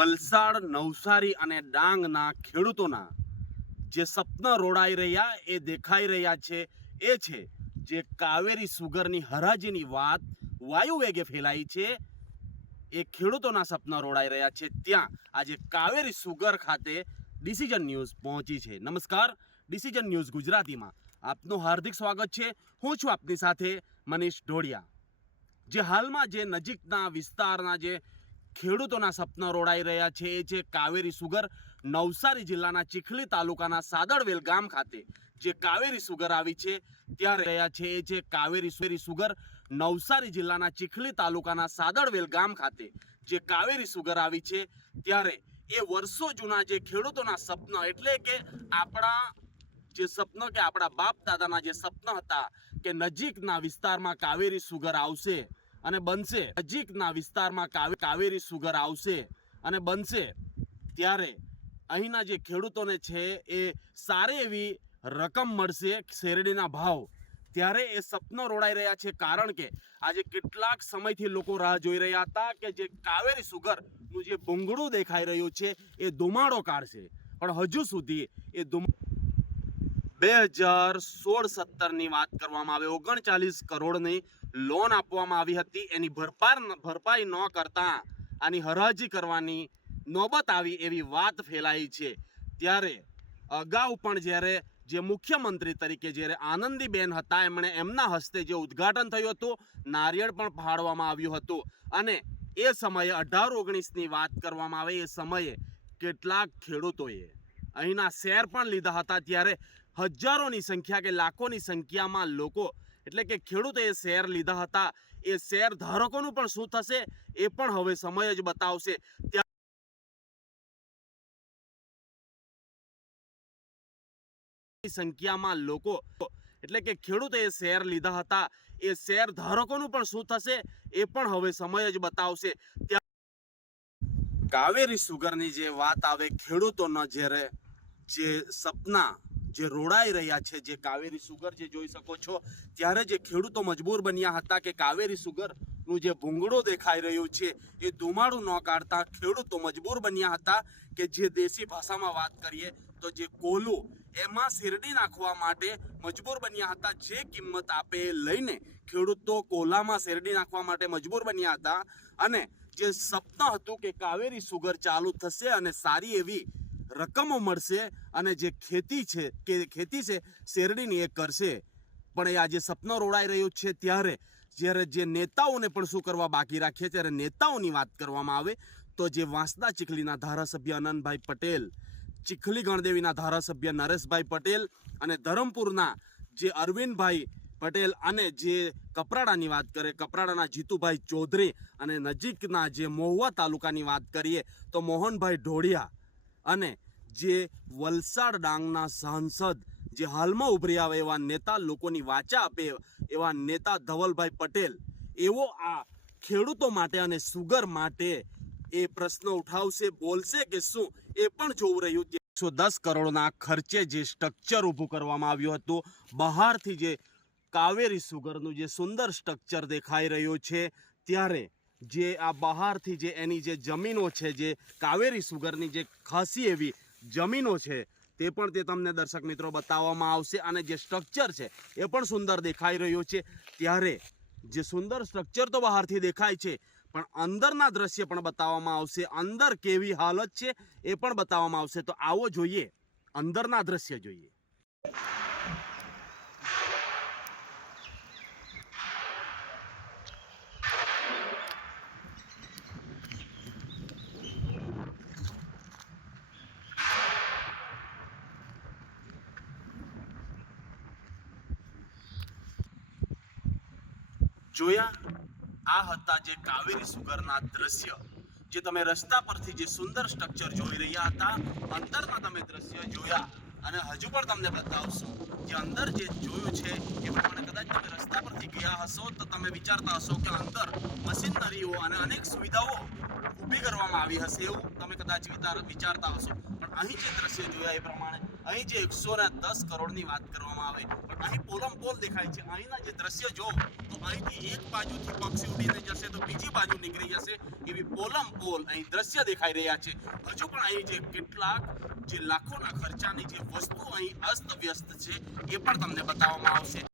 વલસાડ, નવસારી અને ડાંગના ખેડૂતોના જે સપના રોડાઈ રહ્યા, એ દેખાઈ રહ્યા છે. એ છે જે કાવેરી સુગરની હરાજીની વાત વાયુ વેગે ફેલાઈ છે. એ ખેડૂતોના સપના રોડાઈ રહ્યા છે. ત્યાં આજે કાવેરી સુગર ખાતે ડિસિઝન ન્યૂઝ પહોંચી છે. નમસ્કાર, ડિસિઝન ન્યૂઝ ગુજરાતીમાં આપનું હાર્દિક સ્વાગત છે. હું છું આપની સાથે મનીષ ઢોડિયા જે હાલમાં જે નજીકના વિસ્તારના જે ખેડૂતોના સપના રોડાઈ રહ્યા છે. એ છે કાવેરી સુગર નવસારી જિલ્લાના ચીખલી તાલુકાના સાદળવેલ ગામ ખાતે. જે કાવેરી સુગર આવી છે ત્યારે રહ્યા છે. એ છે કાવેરી સુગર નવસારી જિલ્લાના ચીખલી તાલુકાના સાદળવેલ ગામ ખાતે. જે કાવેરી સુગર આવી છે, ત્યારે એ વર્ષો જૂના જે ખેડૂતોના સપના એટલે કે આપણા જે સપના કે આપણા બાપ દાદાના જે સપના હતા કે નજીકના વિસ્તારમાં કાવેરી સુગર આવશે. અને બનશે. નજીકના વિસ્તારમાં કાવે- કાવેરી સુગર આવશે અને બનશે. ત્યારે અહીંના જે ખેડૂતોને છે એ સારી એવી રકમ મળશે શેરડીના ભાવ. ત્યારે એ સપનો રોડાઈ રહ્યા છે કારણ કે આજે કેટલાક સમયથી લોકો રાહ જોઈ રહ્યા હતા કે જે કાવેરી સુગરનું જે ભૂંગળું દેખાઈ રહ્યું છે એ ધુમાડો કાઢશે. પણ હજુ સુધી એ ધુમ બે હજાર સોળ સત્તરની વાત કરવામાં આવે, ઓગણચાલીસ કરોડની લોન આપવામાં આવી હતી. એની ભરપાઈ ભરપાઈ ન કરતા આની હરાજી કરવાની નોબત આવી એવી વાત ફેલાઈ છે. ત્યારે અગાઉ પણ જ્યારે જે મુખ્યમંત્રી તરીકે જ્યારે આનંદીબેન હતા, એમણે એમના હસ્તે જે ઉદ્ઘાટન થયું હતું, નારિયેળ પણ ફાળવામાં આવ્યું હતું. અને એ સમયે અઢાર ઓગણીસની વાત કરવામાં આવે, એ સમયે કેટલાક ખેડૂતોએ અહીંના શેર પણ લીધા હતા. ત્યારે હજારોની સંખ્યા કે લાખોની સંખ્યામાં લોકો એટલે કે ખેડૂતોએ શેર લીધા હતા. એ શેર ધારકોનું પણ શું થશે એ પણ હવે સમય જ બતાવશે. ત્યાં સંખ્યામાં લોકો એટલે કે ખેડૂતોએ શેર લીધા હતા. એ શેર ધારકોનું પણ શું થશે એ પણ હવે સમય જ બતાવશે. કાવેરી સુગરની જે વાત આવે ખેડૂતોના જ્યારે જે સપના જે રોડાઈ રહ્યા છે, જે કાવેરી સુગર જે જોઈ શકો છો, ત્યારે જે ખેડૂતો મજબૂર બન્યા હતા કે કાવેરી સુગરનું જે ભૂંગળું દેખાઈ રહ્યું છે, એ ધુમાડું ન કાઢતા ખેડૂતો મજબૂર બન્યા હતા કે જે દેશી ભાષામાં વાત કરીએ તો જે કોલું, એમાં શેરડી નાખવા માટે મજબૂર બન્યા હતા. જે કિંમત આપે લઈને ખેડૂતો કોલામાં શેરડી નાખવા માટે મજબૂર બન્યા હતા અને જે સપના હતું કે કાવેરી સુગર ચાલુ થશે અને સારી એવી રકમો મળશે અને જે ખેતી છે, કે ખેતી છે, શેરડીની એ કરશે. પણ એ આજે સપનો રોડાઈ રહ્યું છે ત્યારે, જ્યારે જે નેતાઓને પણ શું કરવા બાકી રાખીએ ત્યારે નેતાઓની વાત કરવામાં આવે, તો જે વાંસદા ચીખલીના ધારાસભ્ય અનંતભાઈ પટેલ, ચીખલી ગણદેવીના ધારાસભ્ય નરેશભાઈ પટેલ અને ધરમપુરના જે અરવિંદભાઈ પટેલ અને જે કપરાડાની વાત કરે, કપરાડાના જીતુભાઈ ચૌધરી અને નજીકના જે મહુવા તાલુકાની વાત કરીએ, તો મોહનભાઈ ઢોળિયા અને જે વલસાડ ડાંગના સાંસદ જે હાલમાં ઉભરી આવે એવા નેતા લોકોની વાચા આપે એવા નેતા ધવલભાઈ પટેલ, એવો આ ખેડૂતો માટે અને સુગર માટે એ પ્રશ્ન ઉઠાવશે, બોલશે કે શું એ પણ જોવું રહ્યું એકસો દસ કરોડના ખર્ચે જે સ્ટ્રક્ચર ઊભું કરવામાં આવ્યું હતું, બહારથી જે કાવેરી સુગરનું જે સુંદર સ્ટ્રક્ચર દેખાઈ રહ્યું છે, ત્યારે જે આ બહારથી જે એની જે જમીનો છે, જે કાવેરી સુગરની જે ખાસી એવી જમીનો છે, તે પણ તે તમને દર્શક મિત્રો બતાવવામાં આવશે અને જે સ્ટ્રક્ચર છે, એ પણ સુંદર દેખાઈ રહ્યું છે. ત્યારે જે સુંદર સ્ટ્રક્ચર તો બહારથી દેખાય છે, પણ અંદરના દ્રશ્ય પણ બતાવવામાં આવશે. અંદર કેવી હાલત છે, એ પણ બતાવવામાં આવશે. તો આવો જોઈએ, અંદરના દ્રશ્ય જોઈએ. જોયા? આ હતા જે કાવેરી સુગરના દ્રશ્ય, જે તમે રસ્તા પરથી જે સુંદર સ્ટ્રક્ચર જોઈ રહ્યા હતા અંદરના તમે દ્રશ્ય જોયા. અને હજુ પણ તમને બતાવશું જે અંદર જે જોયું છે એ પ્રમાણે કદાચ રસ્તા પરથી ગયા હશો તો તમે વિચારતા હશો કે અંદર મશીનરીઓ અને અનેક સુવિધાઓ ઊભી કરવામાં આવી હશે એવું તમે કદાચ વિચાર- વિચારતા હશો. પણ અહીં જે દ્રશ્ય જોયા એ પ્રમાણે અહીં જે એકસો ને દસ કરોડની વાત કરવામાં આવે, પણ અહીં પોલમ પોલ દેખાય છે. અહીંના જે દ્રશ્ય જો, તો અહીંથી એક બાજુથી પક્ષી ઉડીને જશે તો બીજી બાજુ નીકળી જશે એવી પોલમ પોલ અહીં દ્રશ્ય દેખાઈ રહ્યા છે. હજુ પણ અહીં જે કેટલાક, જે લાખોના ખર્ચાની જે વસ્તુ અહીં અસ્ત વ્યસ્ત છે એ પણ તમને બતાવવામાં આવશે.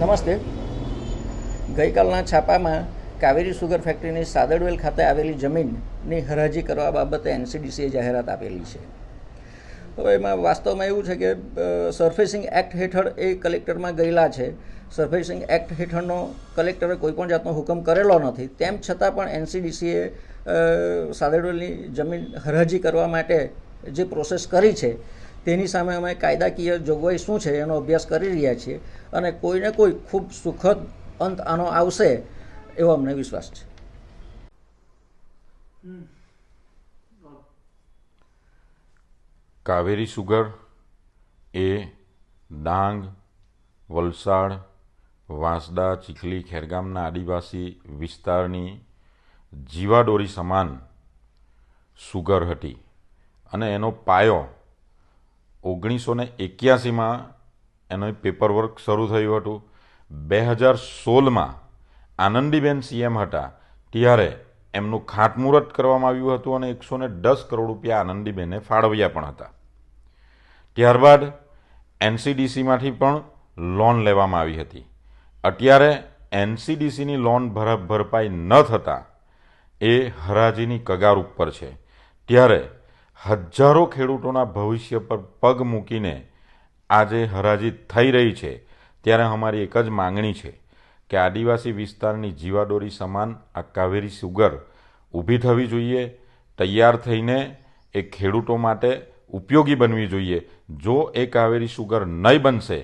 નમસ્તે. ગઈકાલના છાપામાં કાવેરી સુગર ફેક્ટરીની સાદડવેલ ખાતે આવેલી જમીનની હરાજી કરવા બાબતે એનસીડીસીએ જાહેરાત આપેલી છે. હવે એમાં વાસ્તવમાં એવું છે કે સરફેસિંગ એક્ટ હેઠળ એ કલેક્ટરમાં ગયેલા છે. સરફેસિંગ એક્ટ હેઠળનો કલેક્ટરે કોઈપણ જાતનો હુકમ કરેલો નથી. તેમ છતાં પણ એનસીડીસીએ સાદડવેલની જમીન હરાજી કરવા માટે જે પ્રોસેસ કરી છે તેની સામે અમે કાયદાકીય જોગવાઈ શું છે એનો અભ્યાસ કરી રહ્યા છીએ અને કોઈને કોઈ ખૂબ સુખદ અંત આનો આવશે એવો અમને વિશ્વાસ છે. કાવેરી સુગર એ ડાંગ, વલસાડ, વાંસદા, ચીખલી, ખેરગામના આદિવાસી વિસ્તારની જીવાડોરી સમાન સુગર હતી અને એનો પાયો ઓગણીસો ને એક્યાસીમાં એનો પેપરવર્ક શરૂ થયું હતું. બે હજાર સોળમાં આનંદીબેન સીએમ હતા ત્યારે એમનું ખાતમુહૂર્ત કરવામાં આવ્યું હતું અને એકસો ને દસ કરોડ રૂપિયા આનંદીબેને ફાળવ્યા પણ હતા. ત્યારબાદ એનસીડીસીમાંથી પણ લોન લેવામાં આવી હતી. અત્યારે એનસીડીસીની લોન ભર ભરપાઈ ન થતાં એ હરાજીની કગાર ઉપર છે. ત્યારે હજારો ખેડૂતોના ભવિષ્ય પર પગ મૂકીને આજે હરાજી થઈ રહી છે, ત્યારે અમારી એક જ માંગણી છે કે આદિવાસી વિસ્તારની જીવાદોરી સમાન આ કાવેરી સુગર ઊભી થવી જોઈએ, તૈયાર થઈને એ ખેડૂતો માટે ઉપયોગી બનવી જોઈએ. જો એ કાવેરી સુગર નહીં બનશે,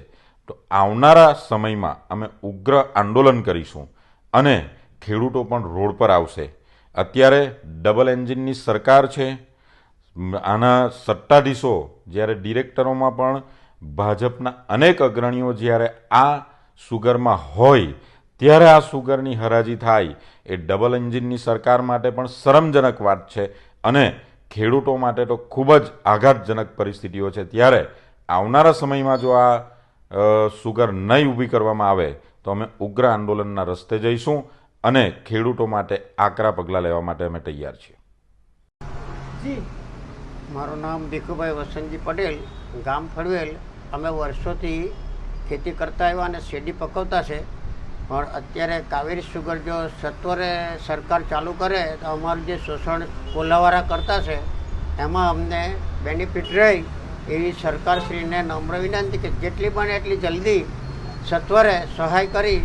તો આવનારા સમયમાં અમે ઉગ્ર આંદોલન કરીશું અને ખેડૂતો પણ રોડ પર આવશે. અત્યારે ડબલ એન્જિનની સરકાર છે આના સત્તાધીશો જ્યારે ડિરેક્ટરોમાં પણ ભાજપના અનેક અગ્રણીઓ જ્યારે આ સુગરમાં હોય, ત્યારે આ સુગરની હરાજી થાય એ ડબલ એન્જિનની સરકાર માટે પણ શરમજનક વાત છે અને ખેડૂતો માટે તો ખૂબ જ આઘાતજનક પરિસ્થિતિઓ છે. ત્યારે આવનારા સમયમાં જો આ સુગર નહીં ઊભી કરવામાં આવે, તો અમે ઉગ્ર આંદોલનના રસ્તે જઈશું અને ખેડૂતો માટે આકરા પગલાં લેવા માટે અમે તૈયાર છીએ. મારું નામ ભીખુભાઈ વસંતજી પટેલ, ગામ ફળવેલ. અમે વર્ષોથી ખેતી કરતા આવ્યા અને શેરડી પકવતા છે. પણ અત્યારે કાવેરી સુગર જો સત્વરે સરકાર ચાલુ કરે, તો અમારું જે શોષણ કોલાવાળા કરતા છે, એમાં અમને બેનિફિટ રહે એવી સરકારશ્રીને નમ્ર વિનંતી કે જેટલી બને એટલી જલ્દી સત્વરે સહાય કરી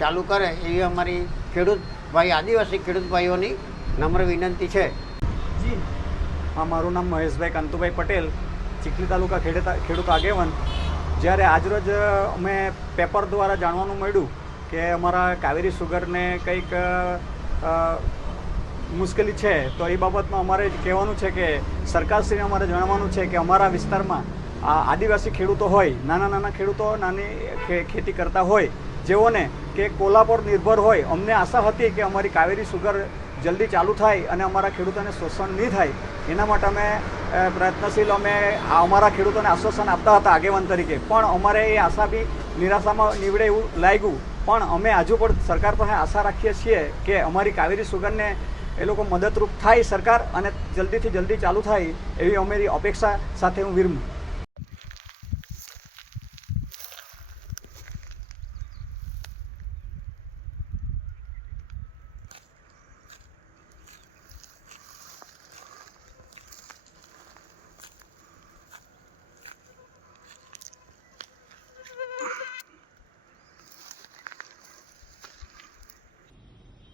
ચાલુ કરે એવી અમારી ખેડૂત ભાઈ, આદિવાસી ખેડૂત ભાઈઓની નમ્ર વિનંતી છે. હા, મારું નામ મહેશભાઈ કાંતુભાઈ પટેલ, ચીખલી તાલુકા ખેડેતા ખેડૂત આગેવાન. જ્યારે આજરોજ અમે પેપર દ્વારા જાણવાનું મળ્યું કે અમારા કાવેરી સુગરને કંઈક મુશ્કેલી છે, તો એ બાબતમાં અમારે કહેવાનું છે કે સરકારશ્રીને અમારે જણાવવાનું છે કે અમારા વિસ્તારમાં આ આદિવાસી ખેડૂતો હોય, નાના નાના ખેડૂતો નાની ખેતી કરતા હોય, જેઓને કે કોલા પર નિર્ભર હોય, અમને આશા હતી કે અમારી કાવેરી સુગર જલ્દી ચાલુ થાય અને અમારા ખેડૂતોને શોષણ નહીં થાય. એના માટે અમે પ્રયત્નશીલ અમે અમારા ખેડૂતોને આશ્વાસન આપતા હતા આગેવાન તરીકે. પણ અમારે એ આશા બી નિરાશામાં નીવડે એવું લાગ્યું. પણ અમે હજુ પણ સરકાર પાસે આશા રાખીએ છીએ કે અમારી કાવેરી સુગરને એ લોકો મદદરૂપ થાય સરકાર અને જલ્દીથી જલ્દી ચાલુ થાય એવી અમારી અપેક્ષા સાથે હું વિરમું.